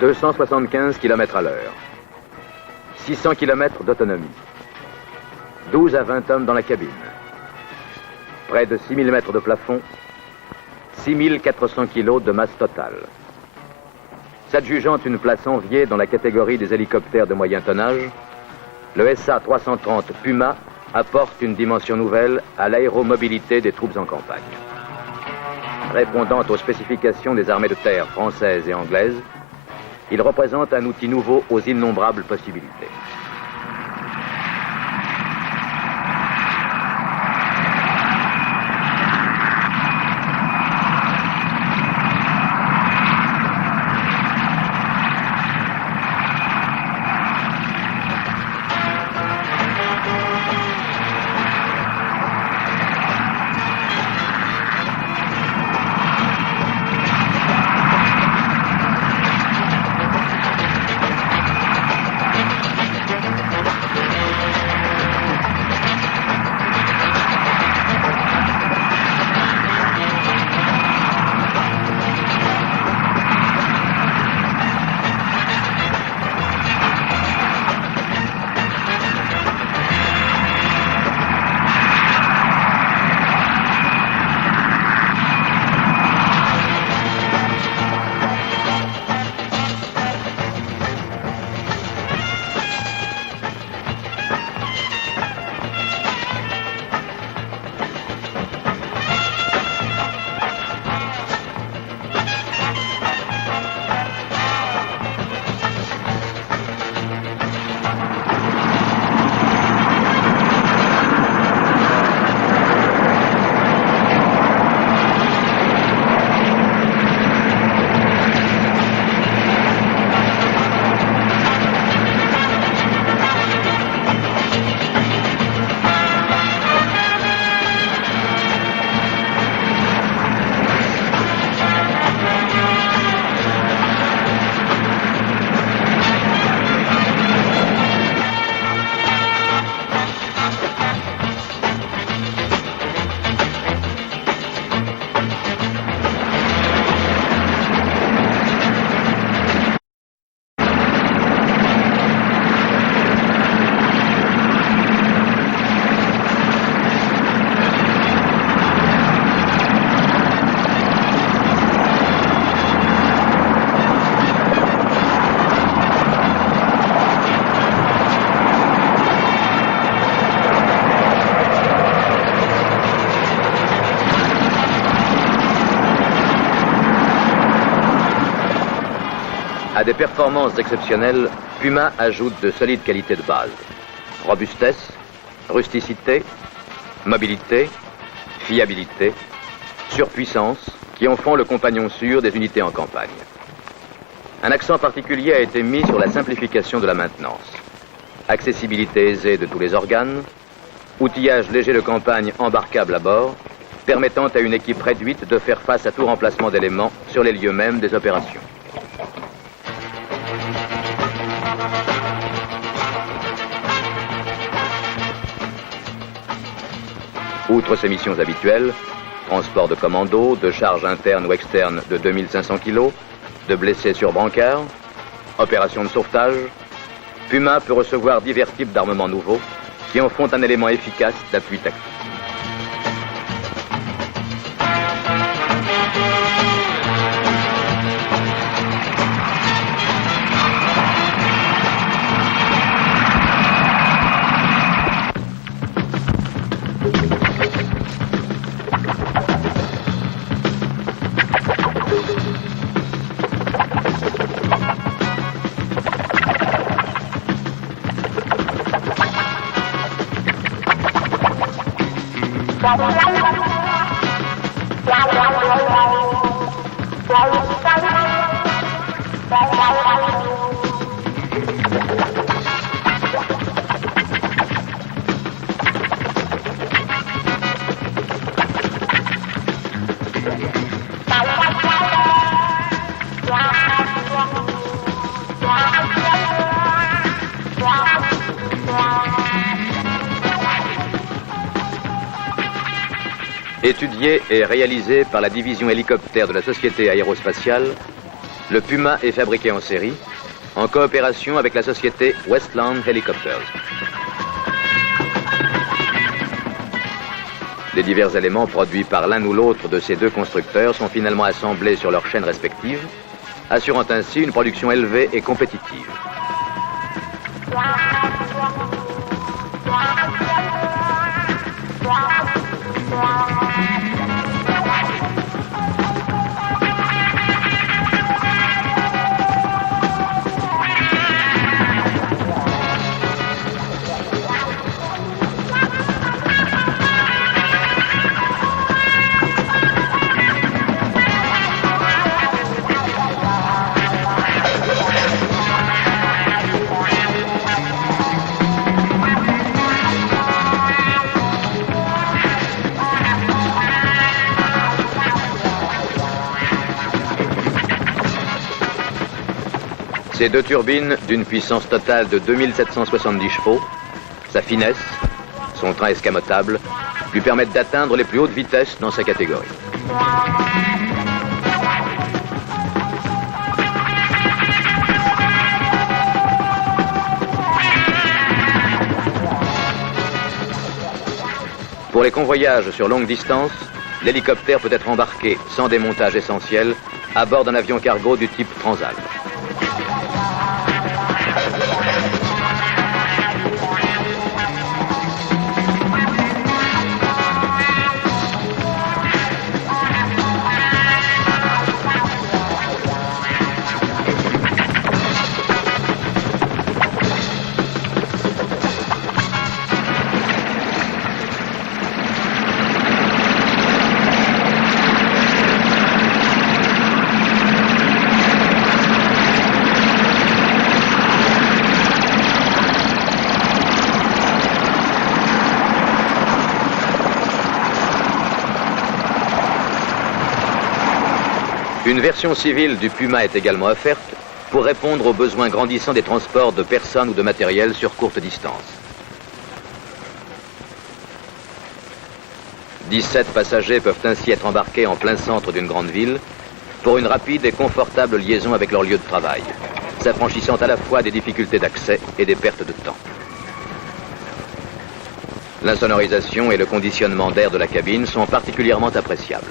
275 km à l'heure. 600 km d'autonomie. 12 à 20 hommes dans la cabine. Près de 6000 mètres de plafond. 6400 kg de masse totale. S'adjugeant une place enviée dans la catégorie des hélicoptères de moyen tonnage, le SA-330 Puma apporte une dimension nouvelle à l'aéromobilité des troupes en campagne. Répondant aux spécifications des armées de terre françaises et anglaises, il représente un outil nouveau aux innombrables possibilités. À des performances exceptionnelles, Puma ajoute de solides qualités de base. Robustesse, rusticité, mobilité, fiabilité, surpuissance, qui en font le compagnon sûr des unités en campagne. Un accent particulier a été mis sur la simplification de la maintenance. Accessibilité aisée de tous les organes, outillage léger de campagne embarquable à bord, permettant à une équipe réduite de faire face à tout remplacement d'éléments sur les lieux mêmes des opérations. Outre ses missions habituelles, transport de commando, de charges internes ou externes de 2500 kg, de blessés sur brancard, opérations de sauvetage, Puma peut recevoir divers types d'armements nouveaux qui en font un élément efficace d'appui tactique. Étudié et réalisé par la division hélicoptère de la Société aérospatiale, Le Puma est fabriqué en série, en coopération avec la société Westland Helicopters. Les divers éléments produits par l'un ou l'autre de ces deux constructeurs sont finalement assemblés sur leurs chaînes respectives, assurant ainsi une production élevée et compétitive. Ces deux turbines, d'une puissance totale de 2770 chevaux, sa finesse, son train escamotable, lui permettent d'atteindre les plus hautes vitesses dans sa catégorie. Pour les convoyages sur longue distance, l'hélicoptère peut être embarqué sans démontage essentiel à bord d'un avion cargo du type Transalp. Une version civile du Puma est également offerte pour répondre aux besoins grandissants des transports de personnes ou de matériel sur courte distance. 17 passagers peuvent ainsi être embarqués en plein centre d'une grande ville pour une rapide et confortable liaison avec leur lieu de travail, s'affranchissant à la fois des difficultés d'accès et des pertes de temps. L'insonorisation et le conditionnement d'air de la cabine sont particulièrement appréciables.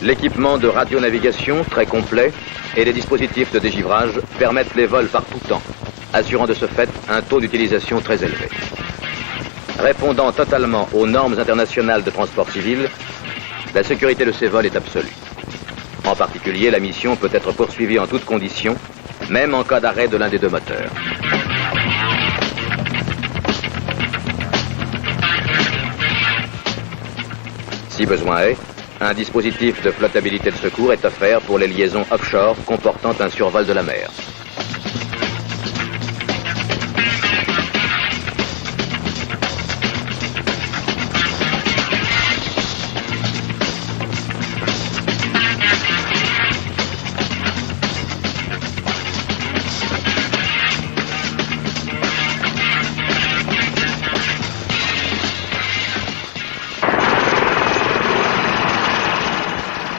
L'équipement de radionavigation très complet et les dispositifs de dégivrage permettent les vols par tout temps, assurant de ce fait un taux d'utilisation très élevé. Répondant totalement aux normes internationales de transport civil, la sécurité de ces vols est absolue. En particulier, la mission peut être poursuivie en toutes conditions, même en cas d'arrêt de l'un des deux moteurs. Si besoin est, un dispositif de flottabilité de secours est offert pour les liaisons offshore comportant un survol de la mer.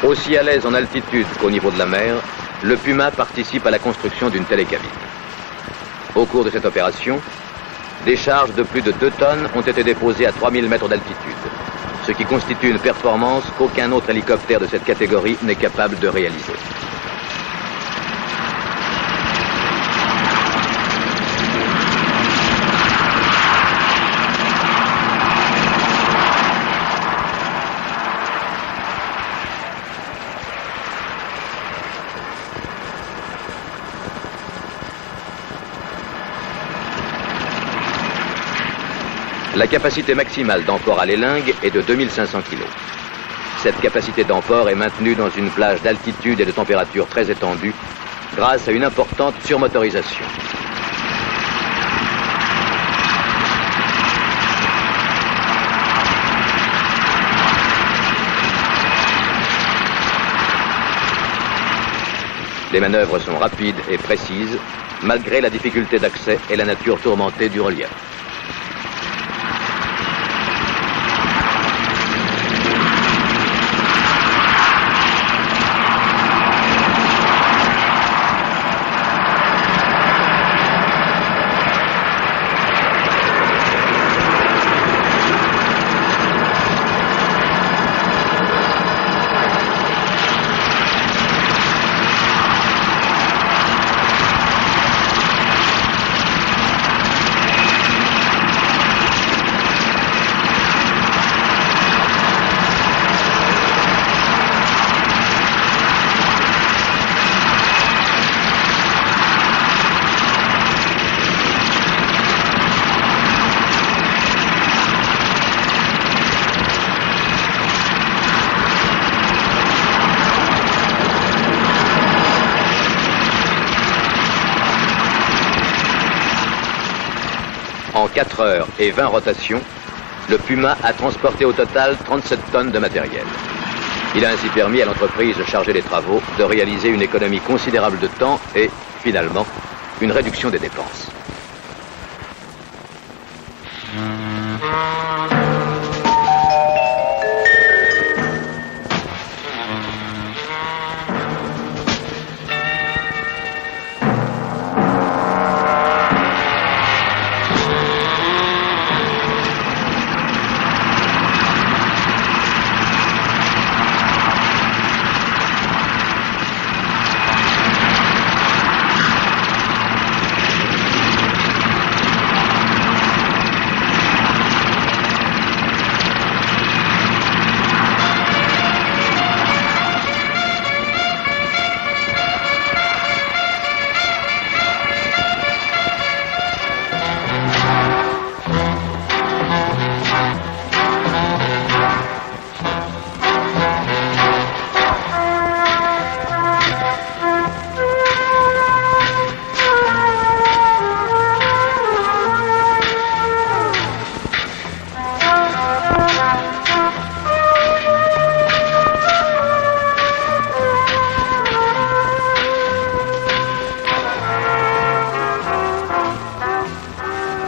Aussi à l'aise en altitude qu'au niveau de la mer, le Puma participe à la construction d'une télécabine. Au cours de cette opération, des charges de plus de 2 tonnes ont été déposées à 3000 mètres d'altitude, ce qui constitue une performance qu'aucun autre hélicoptère de cette catégorie n'est capable de réaliser. La capacité maximale d'emport à l'élingue est de 2500 kg. Cette capacité d'emport est maintenue dans une plage d'altitude et de température très étendue grâce à une importante surmotorisation. Les manœuvres sont rapides et précises, malgré la difficulté d'accès et la nature tourmentée du relief. En 4 heures et 20 rotations, le Puma a transporté au total 37 tonnes de matériel. Il a ainsi permis à l'entreprise chargée des travaux de réaliser une économie considérable de temps et, finalement, une réduction des dépenses.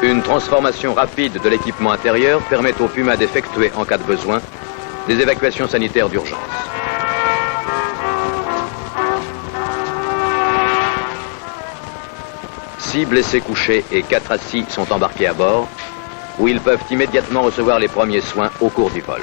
Une transformation rapide de l'équipement intérieur permet au Puma d'effectuer, en cas de besoin, des évacuations sanitaires d'urgence. Six blessés couchés et 4 assis sont embarqués à bord, où ils peuvent immédiatement recevoir les premiers soins au cours du vol.